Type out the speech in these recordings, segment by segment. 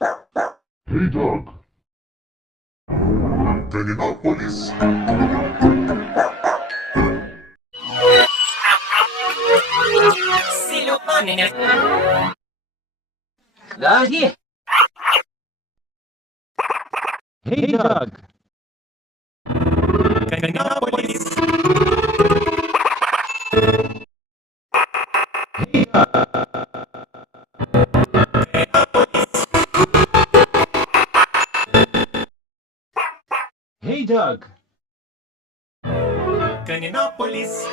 Hey dog. CANINOPOLIS. Silumanin. Lagi. Hey dog. CANINOPOLIS. Hey dog. Hey dog. CANINOPOLIS.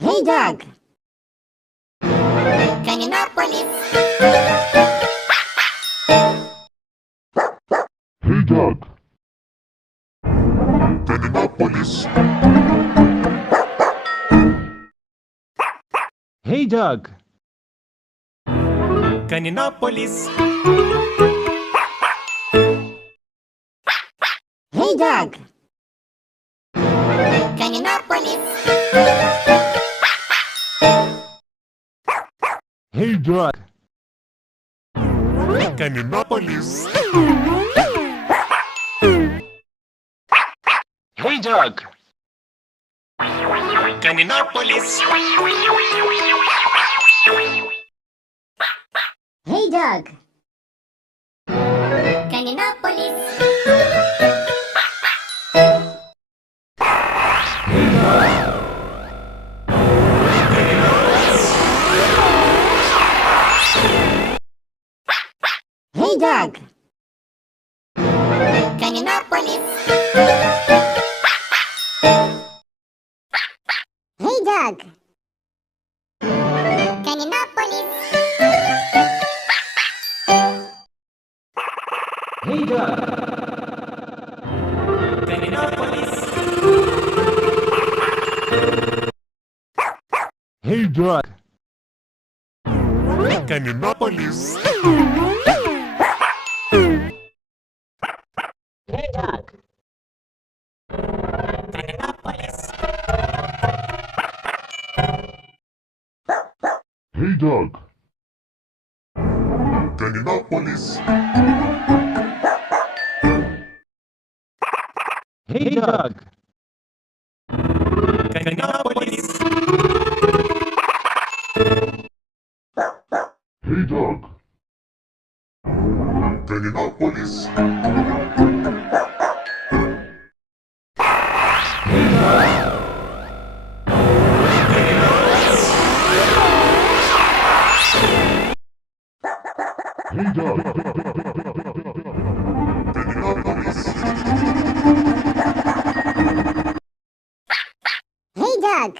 Hey dog! CANINOPOLIS! Hey dog. CANINOPOLIS. Hey dog. CANINOPOLIS. Hey dog! CANINOPOLIS! Hey dog. CANINOPOLIS. Hey dog. CANINOPOLIS. Hey dog! CANINOPOLIS! Hey dog! CANINOPOLIS! Hey dog! CANINOPOLIS! Hey dog. CANINOPOLIS. Hey dog. CANINOPOLIS. Hey dog. CANINOPOLIS. Hey dog. CANINOPOLIS. Hey dog. CANINOPOLIS. Hey dog. CANINOPOLIS. Hey dog. CANINOPOLIS. Hey dog!